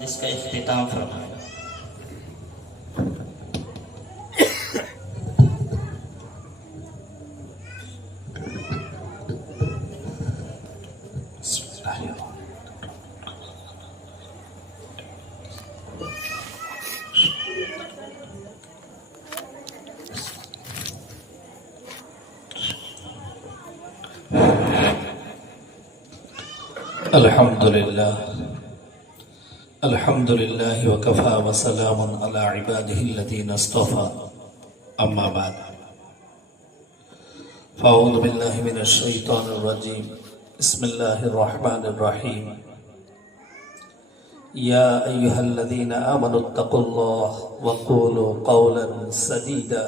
اس کا اختتام فرمائے۔ الحمد لله وكفى وسلام على عباده الذين اصطفى اما بعد فاعوذ بالله من الشيطان الرجيم بسم الله الرحمن الرحيم يا ايها الذين امنوا اتقوا الله وقولوا قولا سديدا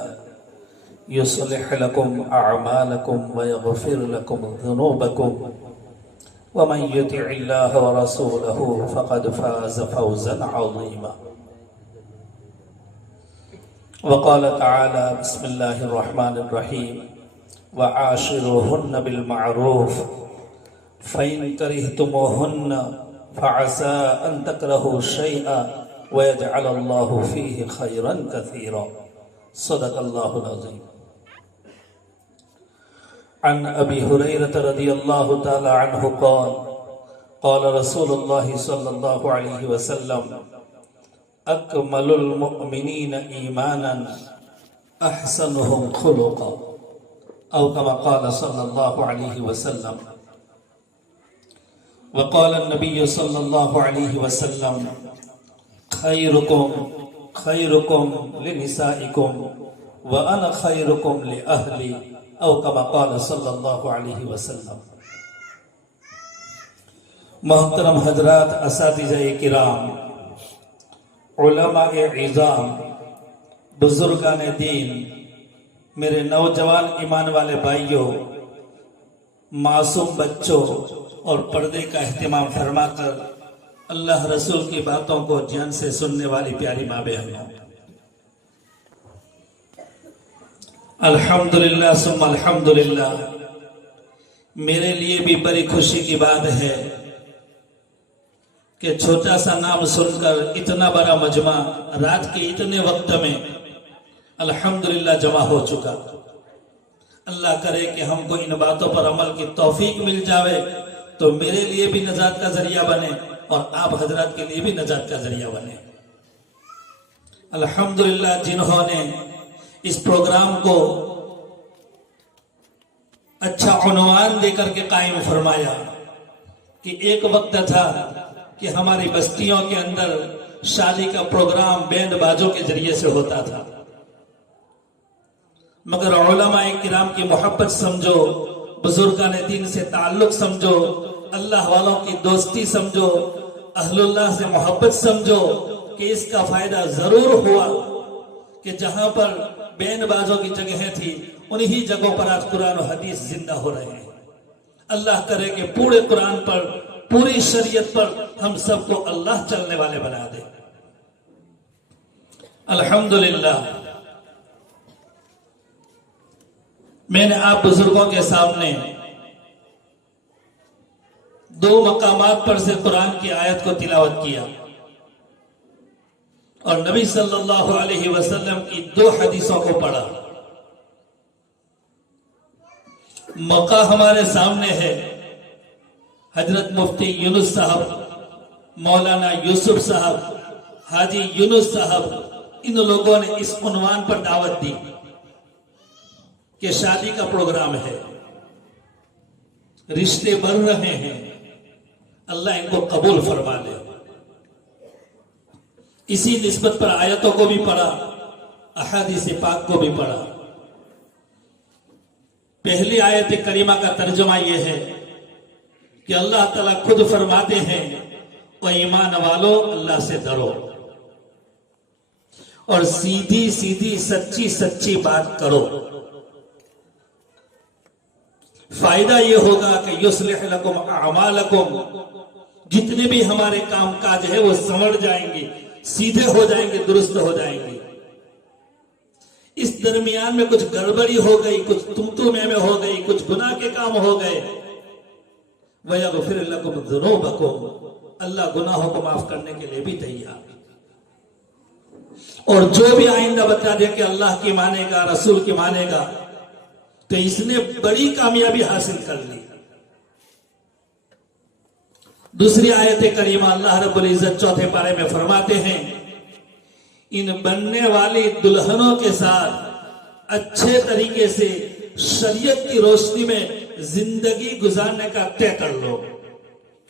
يصلح لكم اعمالكم ويغفر لكم ذنوبكم ومن يطع الله ورسوله فقد فاز فوزا عظيما وقال تعالى بسم الله الرحمن الرحيم وعاشروهن بالمعروف فإن كرهتموهن فعسى أن تكرهوا شيئا ويجعل الله فيه خيرا كثيرا صدق الله العظيم عن أبي هريرة رضي الله تعالى عنه قال قال رسول الله صلى الله عليه وسلم أكمل المؤمنين إيمانا أحسنهم خلقا أو كما قال صلى الله عليه وسلم وقال النبي صلى الله عليه وسلم خيركم لنسائكم وأنا خيركم لأهلي او کما قال صلی اللہ علیہ وسلم۔ محترم حضرات، اساتذہ کرام، علماء عظام، بزرگان دین، میرے نوجوان ایمان والے بھائیوں، معصوم بچوں اور پردے کا اہتمام فرما کر اللہ رسول کی باتوں کو جان سے سننے والی پیاری ماں بہنوں، الحمدللہ ثم الحمدللہ، میرے لیے بھی بڑی خوشی کی بات ہے کہ چھوٹا سا نام سن کر اتنا بڑا مجمع رات کے اتنے وقت میں الحمدللہ جمع ہو چکا۔ اللہ کرے کہ ہم کو ان باتوں پر عمل کی توفیق مل جاوے تو میرے لیے بھی نجات کا ذریعہ بنے اور آپ حضرات کے لیے بھی نجات کا ذریعہ بنے۔ الحمدللہ جنہوں نے اس پروگرام کو اچھا عنوان دے کر کے قائم فرمایا کہ ایک وقت تھا کہ ہماری بستیوں کے اندر شادی کا پروگرام بینڈ باجوں کے ذریعے سے ہوتا تھا، مگر علماء کرام کی محبت سمجھو، بزرگان دین سے تعلق سمجھو، اللہ والوں کی دوستی سمجھو، اہل اللہ سے محبت سمجھو کہ اس کا فائدہ ضرور ہوا کہ جہاں پر بین بازوں کی جگہیں تھی انہی جگہوں پر آج قرآن و حدیث زندہ ہو رہے ہیں۔ اللہ کرے کہ پورے قرآن پر، پوری شریعت پر ہم سب کو اللہ چلنے والے بنا دے۔ الحمدللہ، میں نے آپ بزرگوں کے سامنے دو مقامات پر سے قرآن کی آیت کو تلاوت کیا اور نبی صلی اللہ علیہ وسلم کی دو حدیثوں کو پڑھا۔ موقع ہمارے سامنے ہے، حضرت مفتی یونس صاحب، مولانا یوسف صاحب، حاجی یونس صاحب، ان لوگوں نے اس عنوان پر دعوت دی کہ شادی کا پروگرام ہے، رشتے بن رہے ہیں، اللہ ان کو قبول فرما لے۔ اسی نسبت پر آیتوں کو بھی پڑھا، احادیث پاک کو بھی پڑھا۔ پہلی آیت کریمہ کا ترجمہ یہ ہے کہ اللہ تعالیٰ خود فرماتے ہیں وہ ایمان والو اللہ سے ڈرو اور سیدھی سیدھی سچی سچی بات کرو، فائدہ یہ ہوگا کہ یصلح لکم اعمالکم، جتنے بھی ہمارے کام کاج ہے وہ سمڑ جائیں گے، سیدھے ہو جائیں گے، درست ہو جائیں گے۔ اس درمیان میں کچھ گڑبڑی ہو گئی، کچھ تم میں ہو گئی، کچھ گناہ کے کام ہو گئے، وَيَغْفِرْ لَكُمْ ذُنُوبَكُمْ، اللہ گناہوں کو معاف کرنے کے لیے بھی تیار. اور جو بھی آئندہ بتا دے کہ اللہ کی مانے گا، رسول کی مانے گا، تو اس نے بڑی کامیابی حاصل کر لی. دوسری آیت کریمہ اللہ رب العزت چوتھے پارے میں فرماتے ہیں ان بننے والی دلہنوں کے ساتھ اچھے طریقے سے شریعت کی روشنی میں زندگی گزارنے کا طے کر لو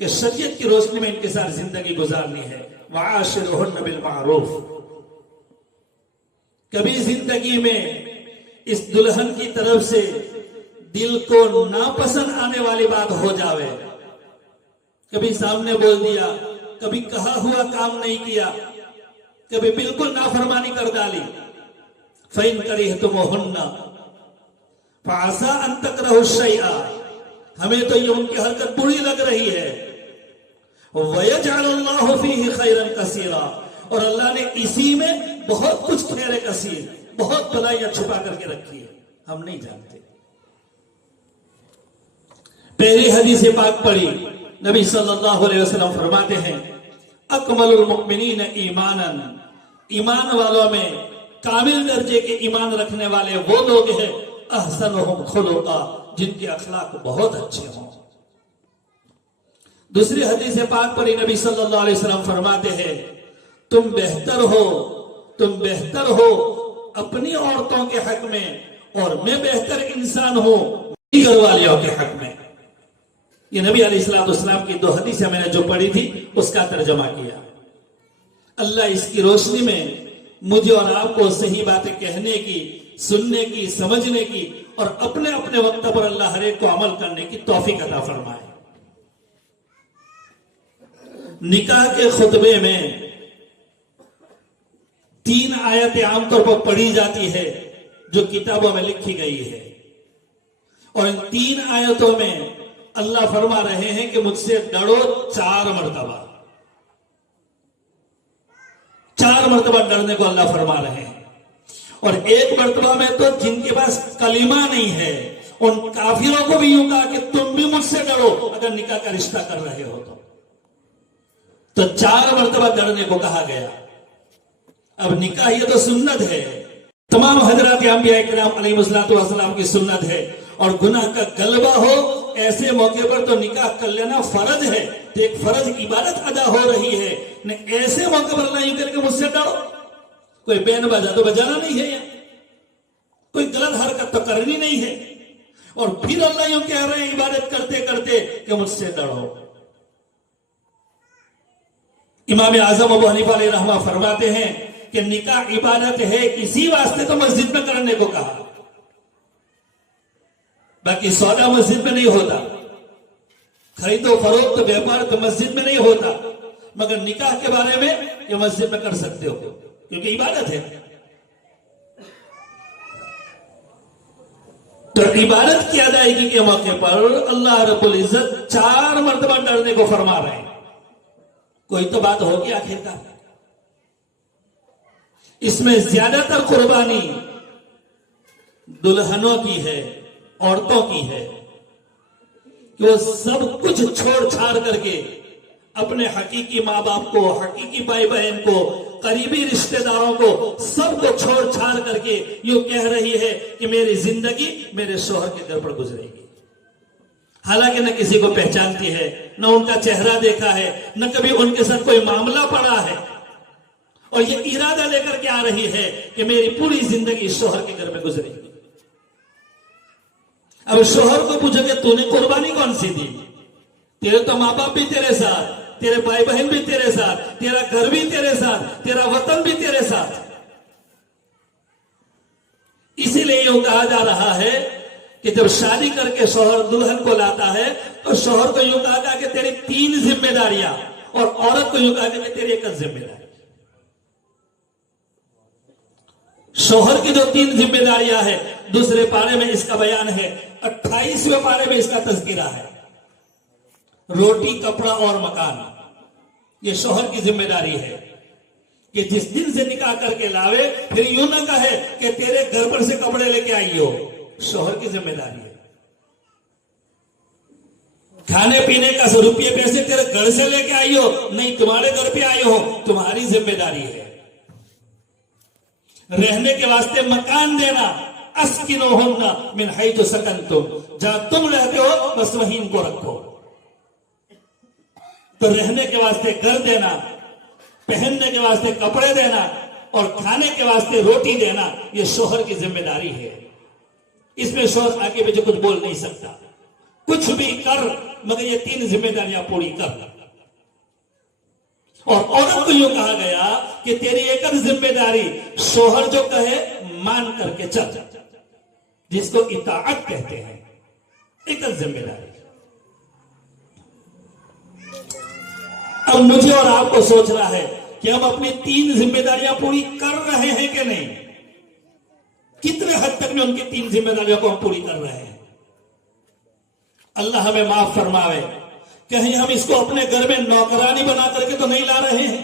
کہ شریعت کی روشنی میں ان کے ساتھ زندگی گزارنی ہے. وعاشرہن بالمعروف. کبھی زندگی میں اس دلہن کی طرف سے دل کو ناپسند آنے والی بات ہو جاوے، کبھی سامنے بول دیا، کبھی کہا ہوا کام نہیں کیا، کبھی بالکل نافرمانی کر ڈالی. فَإِن كَرِهْتُمُوهُنَّ فَعَسَىٰ أَن تَكْرَهُوا الشَّيْءَ. ہمیں تو یہ ان کی حرکت بری لگ رہی ہے. وَيَجْعَلُ اللَّهُ فِيهِ خَيْرًا كَثِيرًا. اور اللہ نے اسی میں بہت کچھ خیر کثیر، بہت بھلائیاں چھپا کر کے رکھی ہے، ہم نہیں جانتے. پہلی حدیث پاک پڑھی، نبی صلی اللہ علیہ وسلم فرماتے ہیں اکمل المؤمنین ایمانا. ایمان والوں میں کامل درجے کے ایمان رکھنے والے وہ لوگ ہیں احسنہم خلقا، جن کے اخلاق بہت اچھے ہوں. دوسری حدیث پاک پڑھی، نبی صلی اللہ علیہ وسلم فرماتے ہیں تم بہتر ہو اپنی عورتوں کے حق میں، اور میں بہتر انسان ہوں میری گھر والیوں کے حق میں. یہ نبی علیہ السلام کی دو حدیثیں میں نے جو پڑھی تھی اس کا ترجمہ کیا. اللہ اس کی روشنی میں مجھے اور آپ کو صحیح باتیں کہنے کی، سننے کی، سمجھنے کی، اور اپنے اپنے وقت پر اللہ ہر ایک کو عمل کرنے کی توفیق عطا فرمائے. نکاح کے خطبے میں 3 آیتیں عام طور پر پڑھی جاتی ہے جو کتابوں میں لکھی گئی ہے، اور ان 3 آیتوں میں اللہ فرما رہے ہیں کہ مجھ سے ڈرو 4 مرتبہ. 4 مرتبہ ڈرنے کو اللہ فرما رہے ہیں. اور ایک مرتبہ میں تو جن کے پاس کلمہ نہیں ہے ان کافروں کو بھی یوں کہا کہ تم بھی مجھ سے ڈرو اگر نکاح کا رشتہ کر رہے ہو تو 4 مرتبہ ڈرنے کو کہا گیا. اب نکاح یہ تو سنت ہے، تمام حضرات انبیاء کرام علیہ السلام کی سنت ہے، اور گناہ کا غلبہ ہو ایسے موقع پر تو نکاح کر لینا فرض ہے. تو ایک فرض عبادت ادا ہو رہی ہے، ایسے موقع پر اللہ یوں کر کے مجھ سے ڈرو. کوئی بین بجا تو بجانا نہیں ہے، کوئی غلط حرکت تو کرنی نہیں ہے، اور پھر اللہ یوں کہہ رہے ہیں عبادت کرتے کرتے کہ مجھ سے ڈرو. امام اعظم ابو حنیفہ علیہ رحمہ فرماتے ہیں کہ نکاح عبادت ہے، اسی واسطے تو مسجد میں کرنے کو کہا. باقی سودا مسجد میں نہیں ہوتا، خرید و فروخت بیپار تو مسجد میں نہیں ہوتا، مگر نکاح کے بارے میں یہ مسجد میں کر سکتے ہو کیونکہ عبادت ہے. تو عبادت کی ادائیگی کے موقع پر اللہ رب العزت 4 مرتبہ ڈرنے کو فرما رہے ہیں. کوئی تو بات ہوگی آخرکار. اس میں زیادہ تر قربانی دلہنوں کی ہے، عورتوں کی ہے، کہ وہ سب کچھ چھوڑ چھاڑ کر کے اپنے حقیقی ماں باپ کو، حقیقی بھائی بہن کو، قریبی رشتہ داروں کو، سب کو چھوڑ چھاڑ کر کے یوں کہہ رہی ہے کہ میری زندگی میرے شوہر کے گھر پر گزرے گی. حالانکہ نہ کسی کو پہچانتی ہے، نہ ان کا چہرہ دیکھا ہے، نہ کبھی ان کے ساتھ کوئی معاملہ پڑا ہے، اور یہ ارادہ لے کر کے آ رہی ہے کہ میری پوری زندگی شوہر کے گھر میں گزرے گی. اب شوہر کو پوچھو کہ تو نے قربانی کون سی دی؟ تیرے تو ماں باپ بھی تیرے ساتھ، تیرے بھائی بہن بھی تیرے ساتھ، تیرا گھر بھی تیرے ساتھ، تیرا وطن بھی تیرے ساتھ. اسی لیے یوں کہا جا رہا ہے کہ جب شادی کر کے شوہر دلہن کو لاتا ہے تو شوہر کو یوں کہا گیا کہ تیری 3 ذمہ داریاں، اور عورت کو یوں کہا گیا کہ تیری 1 ذمہ داری. شوہر کی جو 3 ذمہ داریاں ہیں دوسرے پارے میں اس کا بیان ہے، 28ویں پارے میں اس کا تذکرہ ہے. روٹی، کپڑا اور مکان، یہ شوہر کی ذمہ داری ہے کہ جس دن سے نکاح کر کے لاوے پھر یوں نہ کہے کہ تیرے گھر پر سے کپڑے لے کے آئی ہو. شوہر کی ذمہ داری ہے. کھانے پینے کا 100 روپے پیسے تیرے گھر سے لے کے آئی ہو نہیں، تمہارے گھر پہ آئے ہو، تمہاری ذمہ داری ہے۔ رہنے کے واسطے مکان دینا، اسکنوہن من حیث سکنتم، جہاں تم رہتے ہو بس وہیں ان کو رکھو۔ تو رہنے کے واسطے گھر دینا، پہننے کے واسطے کپڑے دینا اور کھانے کے واسطے روٹی دینا، یہ شوہر کی ذمہ داری ہے۔ اس میں شوہر آگے پیچھے کچھ بول نہیں سکتا، کچھ بھی کر مگر یہ 3 ذمہ داریاں پوری کر۔ اور عورت کو یوں کہا گیا کہ تیری ایک ذمہ داری شوہر جو کہے مان کر کے چل، جس کو اطاعت کہتے ہیں، ایک ذمہ داری۔ اب مجھے اور آپ کو سوچنا ہے کہ ہم اپنی 3 ذمہ داریاں پوری کر رہے ہیں کہ نہیں، کتنے حد تک میں ان کی 3 ذمہ داریوں کو ہم پوری کر رہے ہیں۔ اللہ ہمیں معاف فرماوے، کہیں ہم اس کو اپنے گھر میں نوکرانی بنا کر کے تو نہیں لا رہے ہیں،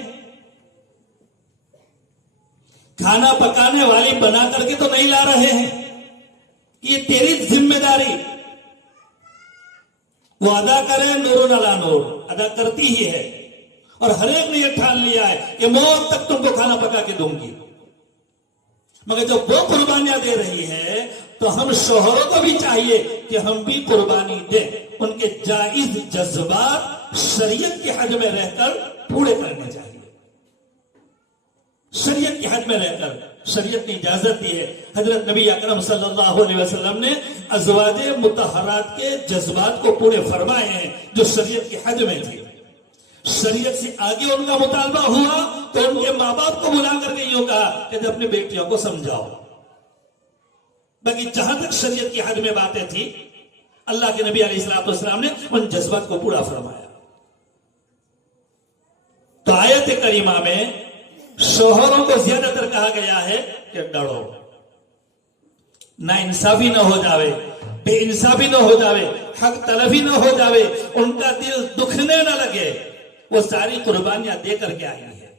کھانا پکانے والی بنا کر کے تو نہیں لا رہے ہیں۔ یہ تیری ذمہ داری، وہ ادا کرے نور علی نور، ادا کرتی ہی ہے، اور ہر ایک نے یہ ٹھان لیا ہے کہ موت تک تم کو کھانا پکا کے دوں گی۔ مگر جب وہ قربانیاں دے رہی ہے تو ہم شوہروں کو بھی چاہیے کہ ہم بھی قربانی دیں، ان کے جائز جذبات شریعت کے حد میں رہ کر پورے کرنے چاہیے۔ شریعت کی حد میں رہ کر، شریعت نے اجازت دی ہے۔ حضرت نبی اکرم صلی اللہ علیہ وسلم نے ازواج مطہرات کے جذبات کو پورے فرمائے ہیں جو شریعت کی حد میں تھے۔ شریعت سے آگے ان کا مطالبہ ہوا تو ان کے ماں باپ کو بلا کر کے یوں کہا کہ اپنی بیٹیوں کو سمجھاؤ۔ باقی جہاں تک شریعت کی حد میں باتیں تھی، اللہ کے نبی علیہ الصلوۃ والسلام نے ان جذبات کو پورا فرمایا۔ تو آیت کریمہ میں شوہروں کو زیادہ تر کہا گیا ہے کہ ڈرو، نا انصافی نہ ہو جاوے، بے انصافی نہ ہو جاوے، حق طلبی نہ ہو جاوے، ان کا دل دکھنے نہ لگے۔ وہ ساری قربانیاں دے کر کے آئی ہے،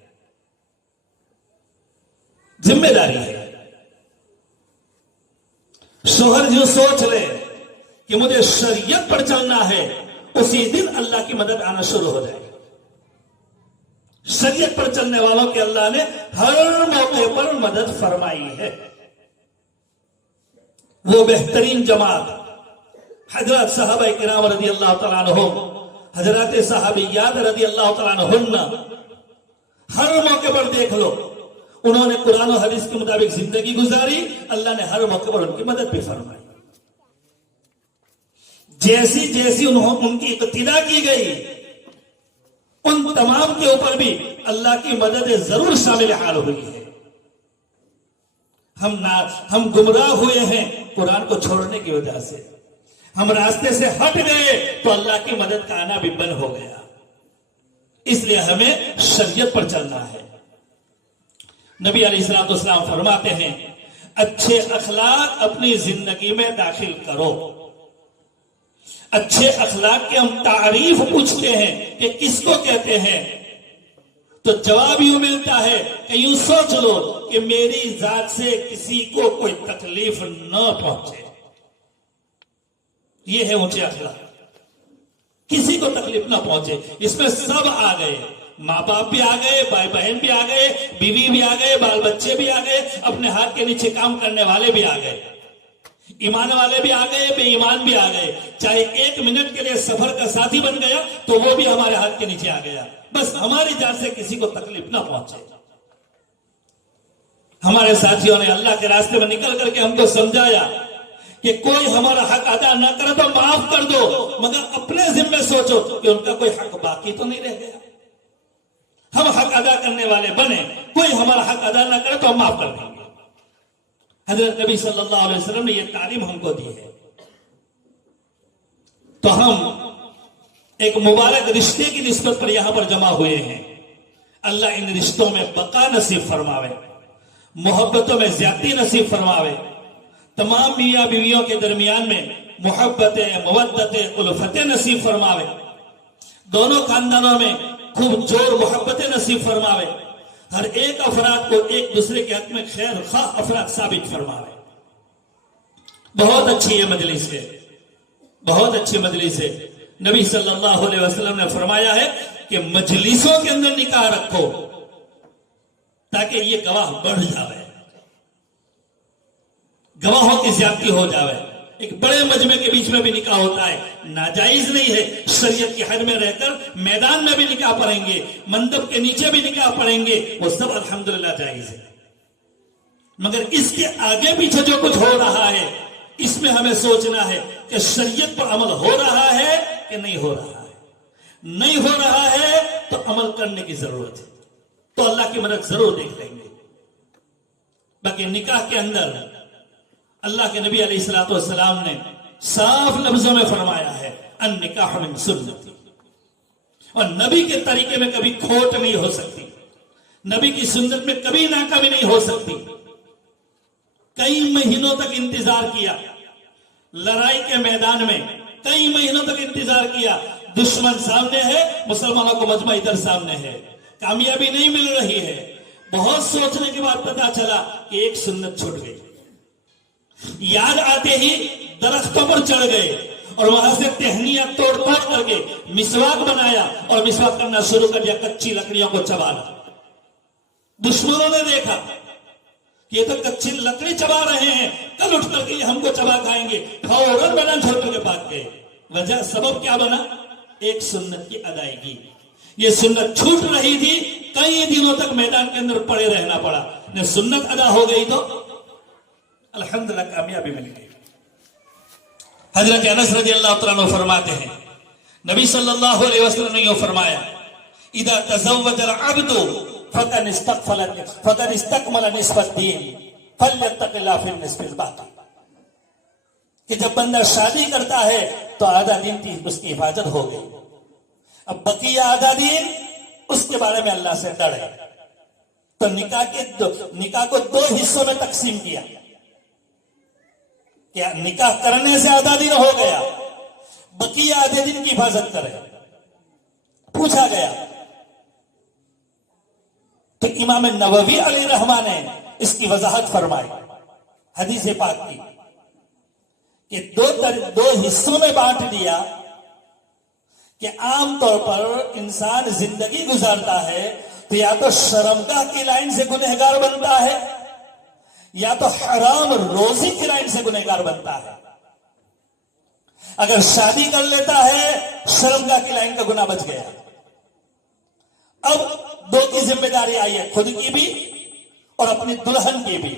ذمہ داری ہے۔ شوہر جو سوچ لے کہ مجھے شریعت پر چلنا ہے، اسی دن اللہ کی مدد آنا شروع ہو جائے۔ شریعت پر چلنے والوں کے اللہ نے ہر موقع پر مدد فرمائی ہے۔ وہ بہترین جماعت حضرات صحابہ کرام رضی اللہ تعالیٰ عنہ، حضرات صحابیات رضی اللہ تعالیٰ عنہ، ہر موقع پر دیکھ لو انہوں نے قرآن و حدیث کے مطابق زندگی گزاری، اللہ نے ہر موقع پر ان کی مدد بھی فرمائی۔ جیسی جیسی ان کی اقتدا کی گئی، ان تمام کے اوپر بھی اللہ کی مدد ضرور شامل حال ہوئی ہے۔ ہم گمراہ ہوئے ہیں قرآن کو چھوڑنے کی وجہ سے، ہم راستے سے ہٹ گئے تو اللہ کی مدد کا آنا بھی بند ہو گیا۔ اس لیے ہمیں شریعت پر چلنا ہے۔ نبی علیہ الصلوۃ والسلام فرماتے ہیں اچھے اخلاق اپنی زندگی میں داخل کرو۔ اچھے اخلاق کے ہم تعریف پوچھتے ہیں کہ کس کو کہتے ہیں، تو جواب یوں ملتا ہے کہ یوں سوچ لو کہ میری ذات سے کسی کو کوئی تکلیف نہ پہنچے۔ یہ ہے اونچے اخلاق، کسی کو تکلیف نہ پہنچے۔ اس میں سب آ گئے، ماں باپ بھی آ گئے، بھائی بہن بھی آ گئے، بیوی بھی آ گئے، بال بچے بھی آ گئے، اپنے ہاتھ کے نیچے کام کرنے والے بھی آ گئے، ایمان والے بھی آ گئے، بے ایمان بھی آ گئے۔ چاہے 1 منٹ کے لیے سفر کا ساتھی بن گیا تو وہ بھی ہمارے ہاتھ کے نیچے آ گیا، بس ہماری جان سے کسی کو تکلیف نہ پہنچے۔ ہمارے ساتھیوں نے اللہ کے راستے میں نکل کر کے ہم کو سمجھایا کہ کوئی ہمارا حق ادا نہ کرے تو معاف کر دو، مگر اپنے ذمہ سوچو کہ ان کا کوئی حق باقی تو نہیں رہ گیا۔ ہم حق ادا کرنے والے بنے، کوئی ہمارا حق ادا نہ کرے تو ہم معاف کر دیں گے۔ حضرت نبی صلی اللہ علیہ وسلم نے یہ تعلیم ہم کو دی ہے۔ تو ہم ایک مبارک رشتے کی نسبت پر یہاں پر جمع ہوئے ہیں۔ اللہ ان رشتوں میں بقا نصیب فرماوے، محبتوں میں زیادتی نصیب فرماوے، تمام میاں بیویوں کے درمیان میں محبت، مودت، الفت نصیب فرماوے، دونوں خاندانوں میں خوب جوڑ محبت نصیب فرماوے، ہر ایک افراد کو ایک دوسرے کے حق میں خیر خواہ افراد ثابت فرماوے۔ بہت اچھی یہ مجلس ہے، بہت اچھی مجلس ہے۔ نبی صلی اللہ علیہ وسلم نے فرمایا ہے کہ مجلسوں کے اندر نکاح رکھو تاکہ یہ گواہ بڑھ جاوے، گواہوں کی زیادتی ہو جاوے۔ ایک بڑے مجمع کے بیچ میں بھی نکاح ہوتا ہے، ناجائز نہیں ہے، شریعت کی حد میں رہ کر میدان میں بھی نکاح پڑھیں گے، مندب کے نیچے بھی نکاح پڑھیں گے، وہ سب الحمدللہ جائز ہے۔ مگر اس کے آگے پیچھے جو کچھ ہو رہا ہے اس میں ہمیں سوچنا ہے کہ شریعت پر عمل ہو رہا ہے کہ نہیں ہو رہا ہے۔ نہیں ہو رہا ہے تو عمل کرنے کی ضرورت ہے، تو اللہ کی مدد ضرور دیکھ لیں گے۔ باقی نکاح کے اندر اللہ کے نبی علیہ الصلوۃ والسلام نے صاف لفظوں میں فرمایا ہے النکاح من سنتی، اور نبی کے طریقے میں کبھی کھوٹ نہیں ہو سکتی، نبی کی سنت میں کبھی ناکامی نہیں ہو سکتی۔ کئی مہینوں تک انتظار کیا، لڑائی کے میدان میں کئی مہینوں تک انتظار کیا، دشمن سامنے ہے، مسلمانوں کو مجمع ادھر سامنے ہے، کامیابی نہیں مل رہی ہے۔ بہت سوچنے کے بعد پتا چلا کہ ایک سنت چھوٹ گئی، یاد آتے ہی درختوں پر چڑھ گئے اور وہاں سے ٹہنیاں توڑ توڑ کر کے مسواک بنایا اور مسواک کرنا شروع کر دیا، کچی لکڑیوں کو چبانا۔ دشمنوں نے دیکھا کہ یہ تو کچی لکڑی چبا رہے ہیں، کل اٹھ کر کے یہ ہم کو چبا کھائیں گے، فوراً میدان چھوڑ کر کے بھاگ گئے۔ وجہ سبب کیا بنا؟ ایک سنت کی ادائیگی۔ یہ سنت چھوٹ رہی تھی، کئی دنوں تک میدان کے اندر پڑے رہنا پڑا، نے سنت ادا ہو گئی تو الحمدللہ کامیابی مل گئی۔ حضرت انس رضی اللہ تعالیٰ عنہ فرماتے ہیں نبی صلی اللہ علیہ وسلم نے یہ فرمایا اذا تزوج العبد فقد استكمل نصف الدين فليتق الله في النصف الباقي، کہ جب بندہ شادی کرتا ہے تو آدھا دین کی اس کی حفاظت ہو گئی، اب بقیہ آدھا دین اس کے بارے میں اللہ سے ڈرے۔ تو نکاح کو دو حصوں میں تقسیم کیا، کہ نکاح کرنے سے آدھا دن ہو گیا، بقیہ آدھے دن کی حفاظت کرے۔ پوچھا گیا تو امام نووی علیہ رحمہ نے اس کی وضاحت فرمائی حدیث پاک کی کہ دو حصوں میں بانٹ دیا، کہ عام طور پر انسان زندگی گزارتا ہے تو یا تو شرمگاہ کی لائن سے گنہگار بنتا ہے یا تو حرام روزی کی لائن سے گنہگار بنتا ہے۔ اگر شادی کر لیتا ہے شرمگاہ کی لائن کا گناہ بچ گیا۔ اب دو کی ذمہ داری آئی ہے، خود کی بھی اور اپنی دلہن کی بھی،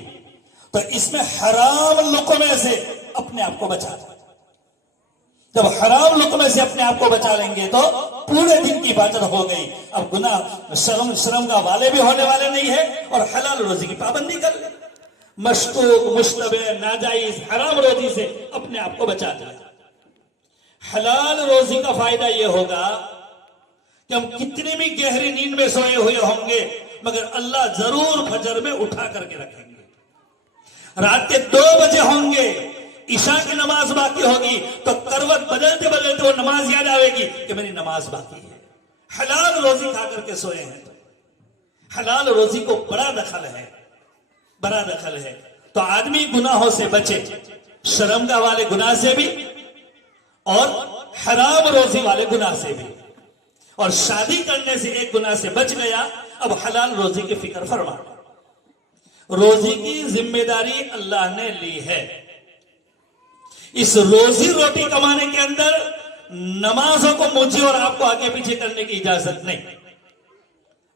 تو اس میں حرام لقمے سے اپنے آپ کو بچا لیں۔ جب حرام لقمے سے اپنے آپ کو بچا لیں گے تو پورے دن کی حفاظت ہو گئی۔ اب گناہ شرمگاہ والے بھی ہونے والے نہیں ہے اور حلال روزی کی پابندی کر لیں، مشکوک، مشتبہ، ناجائز، حرام روزی سے اپنے آپ کو بچا دیا۔ حلال روزی کا فائدہ یہ ہوگا کہ ہم کتنی بھی گہری نیند میں سوئے ہوئے ہوں گے مگر اللہ ضرور فجر میں اٹھا کر کے رکھیں گے۔ رات کے 2 بجے ہوں گے، عشاء کی نماز باقی ہوگی تو کروٹ بدلتے بدلتے وہ نماز یاد آئے گی کہ میری نماز باقی ہے۔ حلال روزی کھا کر کے سوئے ہیں تو حلال روزی کو بڑا دخل ہے، بڑا دخل ہے۔ تو آدمی گناہوں سے بچے، شرمگاہ والے گناہ سے بھی اور حرام روزی والے گناہ سے بھی، اور شادی کرنے سے ایک گناہ سے بچ گیا، اب حلال روزی کی فکر فرما۔ روزی کی ذمہ داری اللہ نے لی ہے، اس روزی روٹی کمانے کے اندر نمازوں کو مجھے اور آپ کو آگے پیچھے کرنے کی اجازت نہیں۔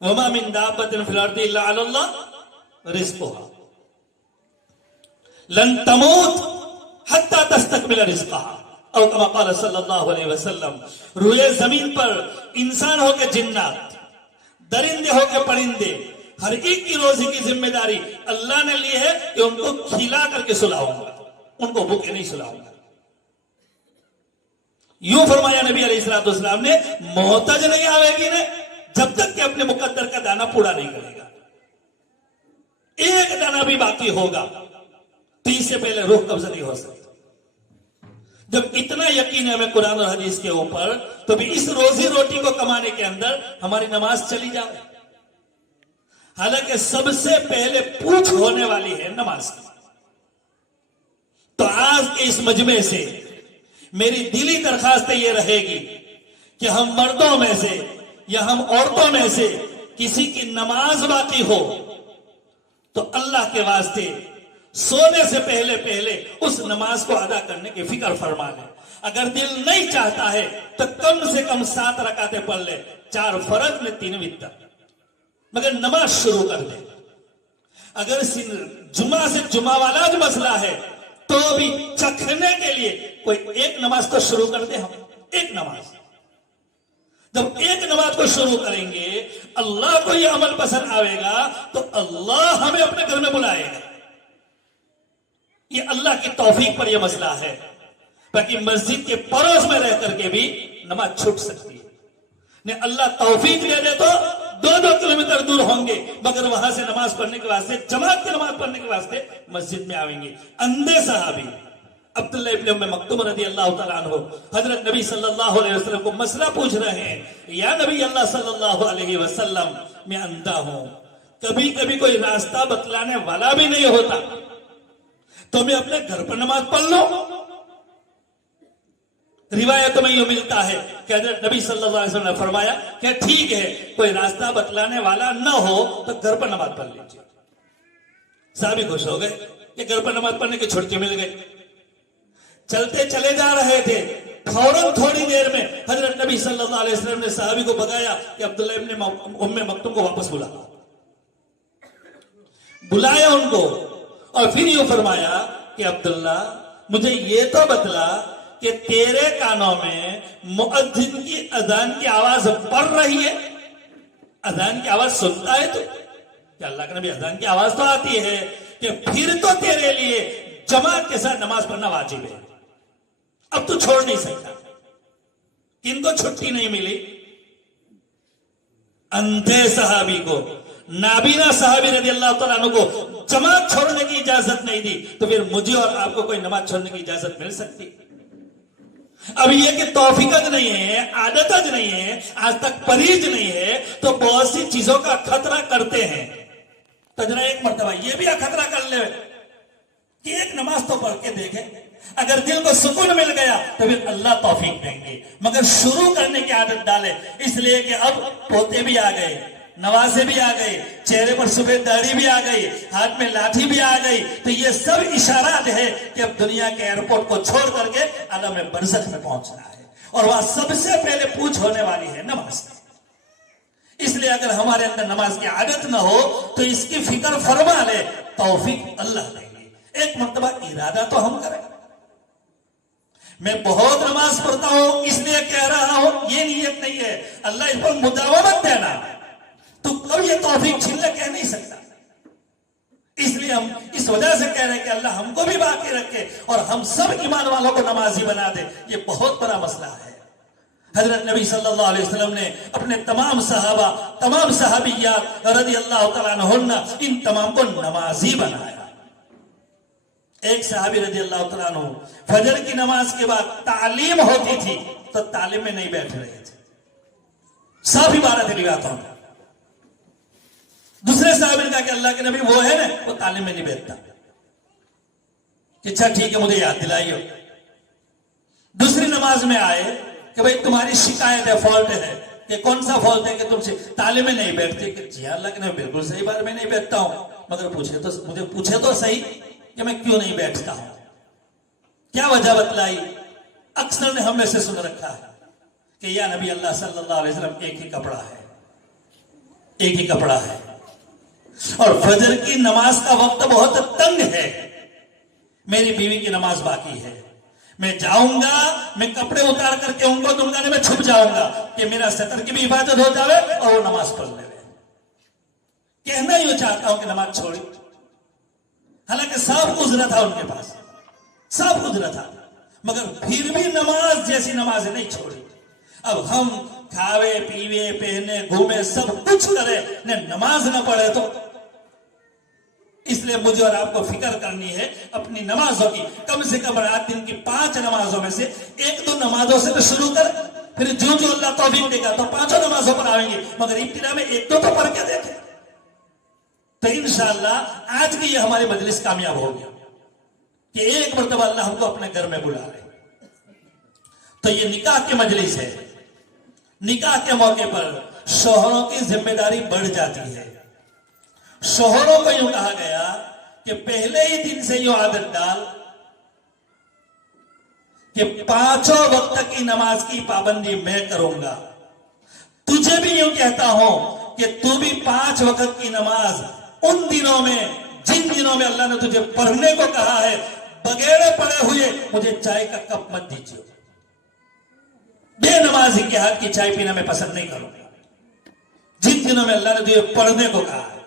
وما من دابۃ فی الارض الا علی اللہ رزقها لن تموت حتی تستکمل رزقها او کما قال صلی اللہ علیہ وسلم۔ روئے زمین پر انسان ہو کے جنات، درندے ہو کے پرندے، ہر ایک کی روزی کی ذمہ داری اللہ نے لی ہے کہ ان کو کھلا کر کے سلاؤں گا، ان کو بھوکے نہیں سلاؤں گا۔ یوں فرمایا نبی علیہ الصلوۃ والسلام نے، محتاج نہیں آئے گی نے جب تک کہ اپنے مقدر کا دانہ پورا نہیں کرے گا۔ ایک دانہ بھی باقی ہوگا تو اس سے پہلے روح قبضہ نہیں ہو سکتا۔ جب اتنا یقین ہے ہمیں قرآن اور حدیث کے اوپر، تو بھی اس روزی روٹی کو کمانے کے اندر ہماری نماز چلی جائے، حالانکہ سب سے پہلے پوچھ ہونے والی ہے نماز کی۔ تو آج کے اس مجمع سے میری دلی درخواست یہ رہے گی کہ ہم مردوں میں سے یا ہم عورتوں میں سے کسی کی نماز باقی ہو تو اللہ کے واسطے سونے سے پہلے اس نماز کو ادا کرنے کی فکر فرما لے. اگر دل نہیں چاہتا ہے تو کم سے کم 7 رکعتیں پڑھ لے, 4 فرض میں 3 وتر, مگر نماز شروع کر دے. اگر جمعہ سے جمعہ والا جو مسئلہ ہے تو بھی چکھنے کے لیے کوئی ایک نماز تو شروع کر دے. ہم ایک نماز, جب ایک نماز کو شروع کریں گے, اللہ کو یہ عمل پسند آئے گا تو اللہ ہمیں اپنے گھر میں بلائے گا. یہ اللہ کی توفیق پر یہ مسئلہ ہے. باقی مسجد کے پڑوس میں رہ کر کے بھی نماز چھوٹ سکتی ہے. نہیں اللہ توفیق دے دے تو 2 کلومیٹر دور ہوں گے, مگر وہاں سے نماز پڑھنے کے واسطے, جماعت کی نماز پڑھنے کے واسطے مسجد میں آئیں گے. اندھے صحابی عبداللہ ابن ام مکتوم رضی اللہ تعالیٰ عنہ حضرت نبی صلی اللہ علیہ وسلم کو مسئلہ پوچھ رہے ہیں, یا نبی اللہ صلی اللہ علیہ وسلم میں اندھا ہوں, کبھی کبھی کوئی راستہ بتلانے والا بھی نہیں ہوتا, تو میں اپنے گھر پر نماز پڑھ لوں. روایتوں میں یہ ملتا ہے کہ حضرت نبی صلی اللہ علیہ وسلم نے فرمایا کہ ٹھیک ہے, کوئی راستہ بتلانے والا نہ ہو تو گھر پر نماز پڑھ لیجیے. صحابی خوش ہو گئے کہ گھر پر نماز پڑھنے کی چھٹی مل گئی. چلتے چلے جا رہے تھے, فوراً تھوڑی دیر میں حضرت نبی صلی اللہ علیہ وسلم نے صحابی کو بگایا کہ عبداللہ ابن ام مکتوم کو واپس بلایا ان کو, اور پھر یہ فرمایا کہ عبداللہ مجھے یہ تو بتلا کہ تیرے کانوں میں مؤذن کی اذان کی آواز پڑ رہی ہے, اذان کی آواز سنتا ہے تو, کہ اللہ کے نبی اذان کی آواز تو آتی ہے, کہ پھر تو تیرے لیے جماعت کے ساتھ نماز پڑھنا واجب ہے, اب تو چھوڑ نہیں سکتا. کن کو چھٹی نہیں ملی؟ اندھے صحابی کو. نابینا صحابی رضی اللہ تعالیٰ عنہ کو جماعت چھوڑنے کی اجازت نہیں دی, تو پھر مجھے اور آپ کو کوئی نماز چھوڑنے کی اجازت مل سکتی؟ اب یہ کہ توفیقت نہیں ہے, عادتت نہیں ہے, آج تک پرہیز نہیں ہے, تو بہت سی چیزوں کا خطرہ کرتے ہیں. تو ذرا ایک مرتبہ یہ بھی خطرہ کر لے کہ ایک نماز تو پڑھ کے دیکھیں, اگر دل کو سکون مل گیا تو پھر اللہ توفیق دیں گے, مگر شروع کرنے کی عادت ڈالے. اس لیے کہ اب پوتے بھی آ گئے, نوازے بھی آ گئے, چہرے پر سفید داڑھی بھی آ گئی, ہاتھ میں لاٹھی بھی آ گئی, تو یہ سب اشارات ہے کہ اب دنیا کے ایئرپورٹ کو چھوڑ کر کے عالم برزخ میں پہنچنا ہے, اور وہاں سب سے پہلے پوچھ ہونے والی ہے نماز. اس لیے اگر ہمارے اندر نماز کی عادت نہ ہو تو اس کی فکر فرما لے, توفیق اللہ دیں گے. ایک مرتبہ ارادہ تو ہم کریں, میں بہت نماز پڑھتا ہوں اس لیے کہہ رہا ہوں, یہ نیت نہیں ہے. اللہ اس پر مداومت دینا, تو کب یہ توفیق چھین لے کہہ نہیں سکتا. اس لیے ہم اس وجہ سے کہہ رہے ہیں کہ اللہ ہم کو بھی باقی رکھے اور ہم سب ایمان والوں کو نمازی بنا دے. یہ بہت بڑا مسئلہ ہے. حضرت نبی صلی اللہ علیہ وسلم نے اپنے تمام صحابہ, تمام صحابیات رضی اللہ تعالیٰ عنہن, ان تمام کو نمازی بنایا. ایک صحابی رضی اللہ تعالیٰ عنہ فجر کی نماز کے بعد تعلیم ہوتی تھی تو تعلیم میں نہیں بیٹھ رہے تھے. صاف عبارت ہے روایتوں میں. دوسرے صحابی نے کہا کہ اللہ کے نبی وہ ہے نا, وہ تعلیم میں نہیں بیٹھتا. اچھا ٹھیک ہے, مجھے یاد دلائیے. دوسری نماز میں آئے کہ بھئی تمہاری شکایت ہے, فالٹ ہے, کہ کون سا فالٹ ہے کہ تم سے تعلیم میں نہیں بیٹھتے؟ کہ جی اللہ کے نبی بالکل صحیح بات, میں نہیں بیٹھتا ہوں, مگر مجھے پوچھے تو صحیح کہ میں کیوں نہیں بیٹھتا ہوں, کیا وجہ بتلائی. اکثر نے ہم میں سے سن رکھا ہے کہ یا نبی اللہ صلی اللہ علیہ وسلم ایک ہی کپڑا ہے, ایک ہی کپڑا ہے, اور فجر کی نماز کا وقت بہت تنگ ہے, میری بیوی کی نماز باقی ہے, میں جاؤں گا, میں کپڑے اتار کر کے ان کو دوں گا, میں چھپ جاؤں گا کہ میرا سطر کی بھی حفاظت ہو جاوے اور وہ نماز پڑھ لے. کہنا یوں چاہتا ہوں کہ نماز چھوڑی, حالانکہ صاف عذر تھا ان کے پاس, صاف عذر تھا, مگر پھر بھی نماز جیسی نماز نہیں چھوڑی. اب ہم کھاوے پیوے پہنے گھومے سب کچھ کرے, نماز نہ پڑھے تو. اس لیے مجھے اور آپ کو فکر کرنی ہے اپنی نمازوں کی. کم سے کم رات دن کی 5 نمازوں میں سے 1-2 نمازوں سے تو شروع کر, پھر جو اللہ توفیق دے گا تو 5 نمازوں پر آئیں گے, مگر ابتدا میں 1-2 تو پڑھ کے دیکھیں. تو انشاءاللہ آج کی یہ ہماری مجلس کامیاب ہوگی کہ ایک مرتبہ اللہ ہم کو اپنے گھر میں بلا لے. تو یہ نکاح کے مجلس ہے. نکاح کے موقع پر شوہروں کی ذمہ داری بڑھ جاتی ہے. شوہروں کو یوں کہا گیا کہ پہلے ہی دن سے یوں عادت ڈال کہ 5 وقت کی نماز کی پابندی میں کروں گا. تجھے بھی یوں کہتا ہوں کہ تو بھی 5 وقت کی نماز ان دنوں میں جن دنوں میں اللہ نے تجھے پڑھنے کو کہا ہے بغیر پڑھے ہوئے مجھے چائے کا کپ مت دیجیے. بے نمازی کے ہاتھ کی چائے پینا میں پسند نہیں کروں گا. جن دنوں میں اللہ نے تجھے پڑھنے کو کہا ہے,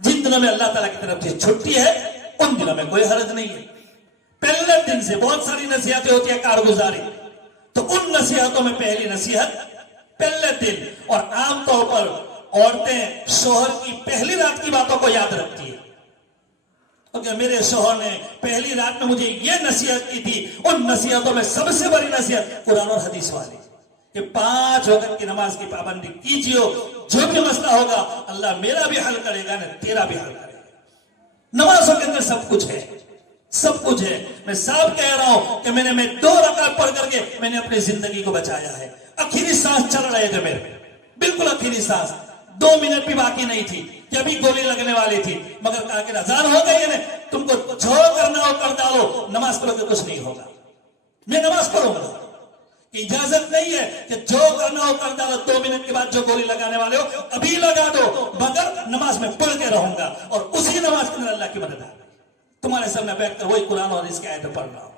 جن دنوں میں اللہ تعالیٰ کی طرف سے چھٹی ہے, ان دنوں میں کوئی حرج نہیں ہے. پہلے دن سے بہت ساری نصیحتیں ہوتی ہیں کارگزاری, تو ان نصیحتوں میں پہلی نصیحت پہلے دن. اور عام طور پر عورتیں شوہر کی پہلی رات کی باتوں کو یاد رکھتی ہیں. کیونکہ میرے شوہر نے پہلی رات میں مجھے یہ نصیحت کی تھی. ان نصیحتوں میں سب سے بڑی نصیحت قرآن اور حدیث والی کہ 5 وقت کی نماز کی پابندی کیجیے. جو بھی مسئلہ ہوگا اللہ میرا بھی حل کرے گا, نہ تیرا بھی حل کرے گا. نمازوں کے اندر سب کچھ ہے, سب کچھ ہے. میں صاحب کہہ رہا ہوں کہ میں نے 2 رکعت پڑھ کر کے میں نے اپنی زندگی کو بچایا ہے. آخری سانس چل رہے تھے میرے, بالکل آخری سانس, 2 منٹ بھی باقی نہیں تھی کہ ابھی گولی لگنے والی تھی, مگر کہا کہ اذان ہو گئی ہے نا, تم کو جو کرنا ہو کر ڈالو, نماز پڑھو کہ کچھ نہیں ہوگا. میں نماز پڑھوں گا, اجازت نہیں ہے کہ جو کرنا ہو کر ڈالو, 2 منٹ کے بعد جو گولی لگانے والے ہو ابھی لگا دو, مگر نماز میں پڑھ کے رہوں گا. اور اسی نماز کے اندر اللہ کی مدد ہے. تمہارے سامنے بیٹھ کر وہی قرآن اور اس کی آیتیں پڑھ رہا ہوں.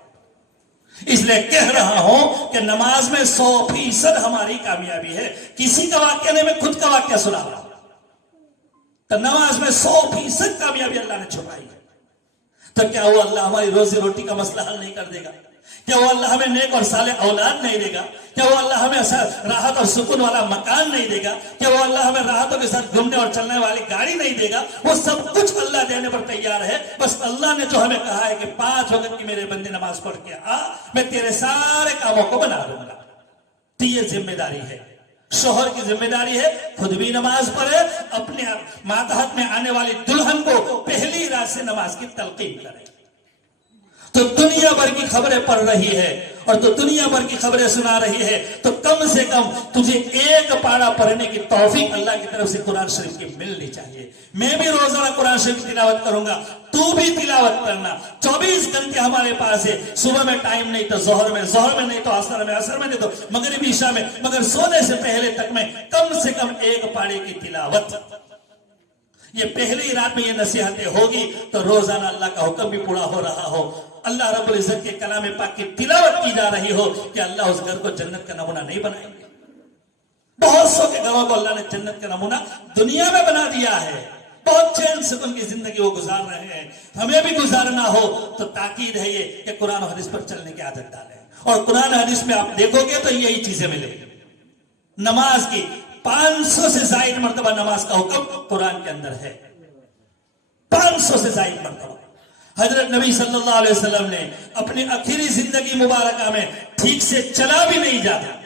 اس لیے کہہ رہا ہوں کہ نماز میں 100% ہماری کامیابی ہے. کسی کا واقعہ نہیں, میں خود کا واقعہ سنا رہا ہوں. تو نماز میں 100% کامیابی اللہ نے چھپائی ہے. تو کیا وہ اللہ ہماری روزی روٹی کا مسئلہ حل نہیں کر دے گا؟ کیا وہ اللہ ہمیں نیک اور صالح اولاد نہیں دے گا؟ کیا وہ اللہ ہمیں راحت اور سکون والا مکان نہیں دے گا؟ کیا وہ اللہ ہمیں راحتوں کے ساتھ گھومنے اور چلنے والی گاڑی نہیں دے گا؟ وہ سب کچھ اللہ دینے پر تیار ہے. بس اللہ نے جو ہمیں کہا ہے کہ 5 وقت کی میرے بندے نماز پڑھ کے آ, میں تیرے سارے کاموں کو بنا دوں گا. تو یہ ذمہ داری ہے, شوہر کی ذمہ داری ہے. خود بھی نماز پڑھے, اپنے ماتحت میں آنے والی دلہن کو پہلی رات سے نماز کی تلقین کرے. تو دنیا بھر کی خبریں پڑھ رہی ہے اور تو دنیا بھر کی خبریں سنا رہی ہے, تو کم سے کم تجھے ایک پارہ پڑھنے کی توفیق اللہ کی طرف سے قرآن شریف کی ملنی چاہیے. میں بھی روزانہ قرآن شریف کی تلاوت کروں گا, تو بھی تلاوت کرنا. 24 گھنٹے ہمارے پاس ہے. صبح میں ٹائم نہیں تو ظہر میں, ظہر میں نہیں تو عصر میں, عصر میں نہیں تو مغرب عشاء میں, مگر سونے سے پہلے تک میں کم سے کم ایک پارے کی تلاوت. یہ پہلی رات میں یہ نصیحتیں ہوگی تو روزانہ اللہ کا حکم بھی پورا ہو رہا ہو, اللہ رب العزت کے کلام پاک کی تلاوت کی جا رہی ہو, کہ اللہ اس گھر کو جنت کا نمونہ نہیں بنائیں گے؟ بہت سو کے گھروں کو اللہ نے جنت کا نمونہ دنیا میں بنا دیا ہے. بہت چین سکون کی زندگی وہ گزار رہے ہیں. ہمیں بھی گزارنا ہو تو تاکید ہے یہ کہ قرآن و حدیث پر چلنے کی عادت ڈالیں. اور قرآن حدیث میں آپ دیکھو گے تو یہی چیزیں ملیں گی. نماز کی 500 سے زائد مرتبہ نماز کا حکم قرآن کے اندر ہے. 500 سے زائد مرتبہ. حضرت نبی صلی اللہ علیہ وسلم نے اپنی آخری زندگی مبارکہ میں ٹھیک سے چلا بھی نہیں جاتا.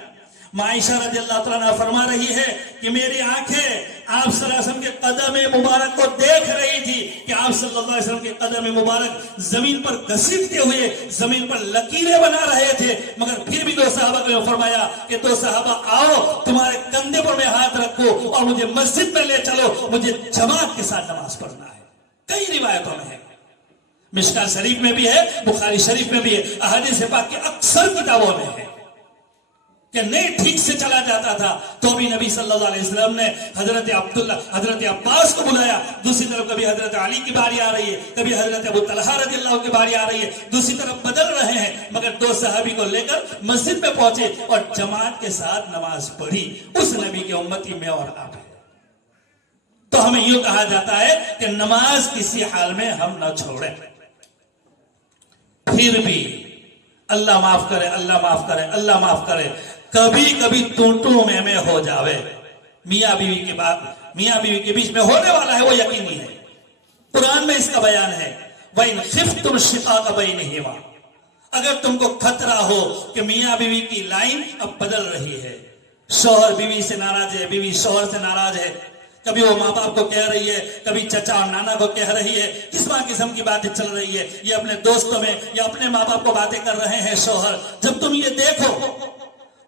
عائشہ رضی اللہ تعالیٰ عنہ فرما رہی ہے کہ میری آنکھیں آپ صلی اللہ علیہ وسلم کے قدم مبارک کو دیکھ رہی تھی کہ آپ صلی اللہ علیہ وسلم کے قدم مبارک زمین پر گھسیٹتے ہوئے زمین پر لکیریں بنا رہے تھے. مگر پھر بھی 2 صحابہ کو فرمایا کہ 2 صحابہ آؤ, تمہارے کندھے پر میں ہاتھ رکھو اور مجھے مسجد میں لے چلو, مجھے جماعت کے ساتھ نماز پڑھنا ہے. کئی روایتوں میں ہے, مشکات شریف میں بھی ہے, بخاری شریف میں بھی ہے, احادیث پاک کی اکثر کتابوں میں ہے کہ نہیں ٹھیک سے چلا جاتا تھا تو بھی نبی صلی اللہ علیہ وسلم نے حضرت حضرت عباس کو بلایا. دوسری طرف کبھی حضرت علی کی باری آ رہی ہے, کبھی حضرت ابو طلحہ رضی اللہ کی باری آ رہی ہے, دوسری طرف بدل رہے ہیں. مگر 2 صحابی کو لے کر مسجد میں پہنچے اور جماعت کے ساتھ نماز پڑھی. اس نبی کے امتی میں اور آپ ہیں. تو ہمیں یوں کہا جاتا ہے کہ نماز کسی حال میں ہم نہ چھوڑیں. پھر بھی اللہ معاف کرے, اللہ معاف کرے, اللہ معاف کرے, کبھی کبھی تو میں ہو جاوے. میاں بیوی کے بعد میاں بیوی کے بیچ میں ہونے والا ہے, وہ یقینی ہے. قرآن میں اس کا بیان ہے, وَإِنْ خِفْتُمْ شِقَاقَ بَيْنِهِمَا, اگر تم کو خطرہ ہو کہ میاں بیوی کی لائن اب بدل رہی ہے, شوہر بیوی سے ناراض ہے, بیوی شوہر سے ناراض ہے, کبھی وہ ماں باپ کو کہہ رہی ہے, کبھی چچا اور نانا کو کہہ رہی ہے, قسم کی باتیں چل رہی ہے, یہ اپنے دوستوں میں یا اپنے ماں باپ کو باتیں کر رہے ہیں شوہر. جب تم یہ دیکھو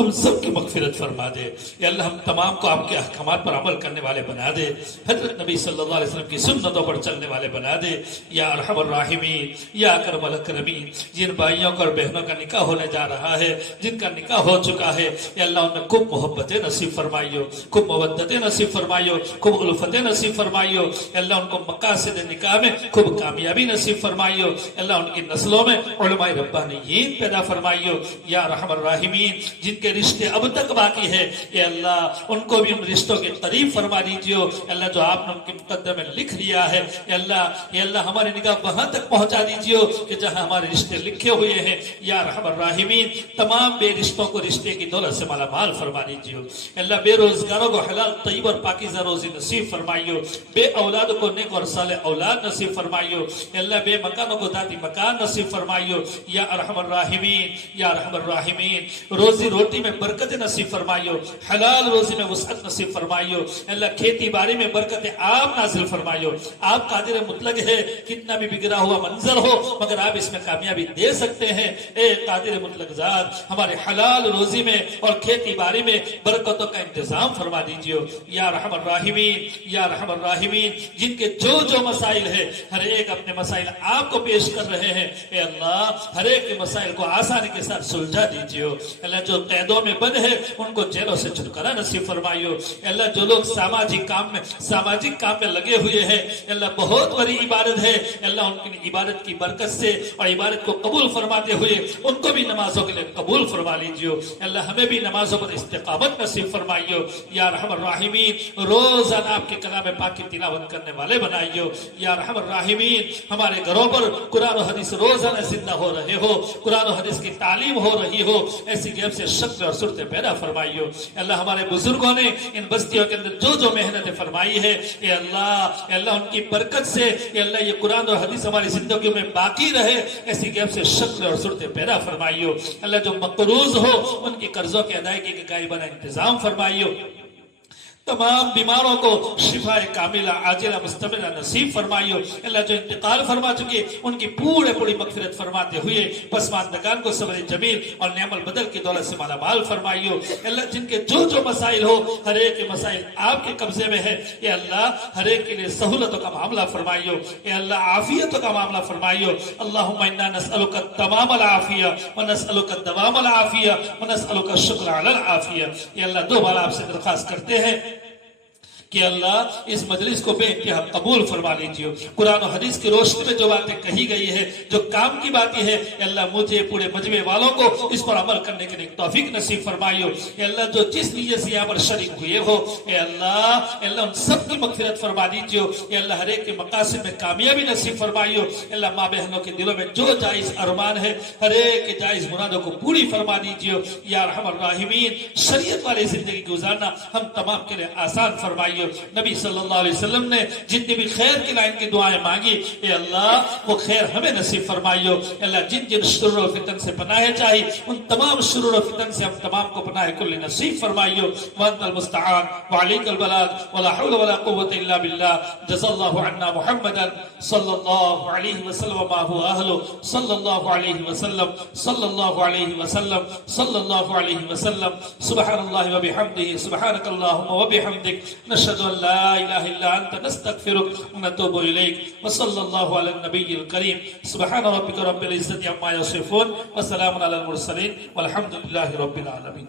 ہم سب کی مغفرت فرما دے یا اللہ ہم تمام کو آپ کے احکامات پر عمل کرنے والے بنا دے حضرت نبی صلی اللہ علیہ وسلم کی سنتوں پر چلنے والے بنا دے یا ارحم الراحمین یا اکرم الاکرمین جن بھائیوں کا اور بہنوں کا نکاح ہونے جا رہا ہے جن کا نکاح ہو چکا ہے یا اللہ ان میں خوب محبت نصیب فرمائیو خوب مودت نصیب فرمائیو خوب الفت نصیب فرمائیو اللہ ان کو مقاصد نکاح میں خوب کامیابی نصیب فرمائیو اللہ ان کی نسلوں میں علماء ربانیین پیدا فرمائیو یا ارحم الراحمین جن کے رشتے اب تک باقی ہے یا اللہ ان کو بھی ان رشتوں کے قریب فرما دیجیو اللہ جو آپ نے ان کے مقدر میں لکھ لیا ہے یا اللہ ہماری نگاہ وہاں تک پہنچا دیجیو کہ جہاں ہمارے رشتے لکھے ہوئے ہیں یا ارحم الراحمین تمام بے رشتوں کو رشتے کی دولت سے مالا مال فرما دیجیو اللہ بے روزگاروں کو حلال طیب اور پاکیزہ روزی نصیب فرمائیو بے اولاد کو نیک اور صالح اولاد نصیب فرمائیو اللہ بے مکانوں کو ذاتی مکان نصیب فرمائیو یا ارحم الراحمین یا ارحم الراحمین روزی روٹی میں برکت نصیب فرمائیو حلال روزی میں وسعت نصیب فرمائیو اللہ کھیتی باڑی میں برکت آپ نازل فرمائیو آپ قادر مطلق ہے کتنا بھی بگڑا ہوا منظر ہو مگر آپ اس میں کامیابی دے سکتے ہیں اے قادر مطلق ذات ہمارے حلال روزی میں اور کھیتی باڑی میں برکتوں کا انتظام فرما دیجیے یا ارحم الراحمین یا ارحم الراحمین جن کے جو مسائل ہے ہر ایک اپنے مسائل آپ کو پیش کر رہے ہیں اے اللہ ہر ایک کے مسائل کو آسانی کے ساتھ سلجھا دیجیے اللہ جو قیدوں میں بند ہے ان کو جیلوں سے چھٹکارا نصیب فرمائیو اللہ جو لوگ ساماجک کام میں لگے ہوئے ہیں اللہ بہت بڑی عبادت ہے اللہ ان کی عبادت کی برکت سے اور عبادت کو قبول فرماتے ہوئے ان کو بھی نمازوں کے لیے قبول فرما لیجیو اللہ ہمیں بھی نمازوں پر استقامت نصیب فرمائیو یا ارحم الراحمین روزانہ آپ کے کلام پاک کی تلاوت کرنے والے بنائیو یا ارحم الراحمین ہمارے گھروں پر قرآن و حدیث روزانہ زندہ ہو رہے ہو قرآن و حدیث کی تعلیم ہو رہی ہو ایسی غیب سے شکل اور صورتیں پیدا فرمائیو اللہ ہمارے بزرگوں نے ان بستیوں کے اندر جو محنتیں فرمائی ہے اے اللہ ان کی برکت سے اے اللہ یہ قرآن اور حدیث ہماری زندگیوں میں باقی رہے ایسی غیب سے شکل اور صورتیں پیدا فرمائیو اللہ جو مقروض ہو ان کی قرضوں کی ادائیگی کے غائبانہ انتظام فرمائیو تمام بیماروں کو شفا کاملہ عاجلہ مستمرہ نصیب فرمائیو اللہ جو انتقال فرما چکے ان کی پوری مغفرت فرماتے ہوئے پسماندگان کو صبر جمیل اور نعم البدل کی دولت سے مالا مال فرمائیو اللہ جن کے جو مسائل ہو ہر ایک کے مسائل آپ کے قبضے میں ہے اے اللہ ہر ایک کے لیے سہولتوں کا معاملہ فرمائیو اے اللہ عافیتوں کا معاملہ فرمائیو اللہم انا نسألک التمام العافیہ ونسألک الدوام العافیہ ونسألک الشکر علی العافیہ اے اللہ دو بار آپ سے درخواست کرتے ہیں کہ اللہ اس مجلس کو بے انتہا قبول فرما لیجیے قرآن و حدیث کی روشنی میں جو باتیں کہی گئی ہے جو کام کی باتیں ہے اے اللہ مجھے پورے مجمع والوں کو اس پر عمل کرنے کے لیے توفیق نصیب فرمائیو اے اللہ جو جس نیت سے یہاں پر شریک ہوئے ہو اے اللہ ان سب کی مغفرت فرما دیجیے اے اللہ ہر ایک کے مقاصد میں کامیابی نصیب فرمائیو اے اللہ ماں بہنوں کے دلوں میں جو جائز ارمان ہے ہر ایک کے جائز مرادوں کو پوری فرما دیجیے یا ارحم الراحمین شریعت والی زندگی گزارنا ہم تمام کے لیے آسان فرمائیے نبی صلی اللہ علیہ وسلم نے جتنی بھی خیر کی لائن کی دعائیں مانگی اے اللہ وہ خیر ہمیں نصیب فرمائیو اے اللہ جن شرور و فتن سے پناہ چاہی ان تمام شرور و فتن سے ہم تمام کو پناہ کل نصیب فرمائیو وانت المستعان وعلیک البلاغ ولا حول ولا قوة الا باللہ جزا اللہ عنا محمدا صلی اللہ علیہ وسلم وما هو اہلو صلی اللہ علیہ وسلم صلی اللہ علیہ وسلم صلی اللہ علیہ وسلم سبحان اللہ وبحمدہ سبحانک اللہم وبحمدک نشهد ان لا اله الا انت نستغفرك ونتوب اليك وصلى الله على النبي الكريم سبحان ربك رب العزة عما يصفون وسلام على المرسلين والحمد لله رب العالمين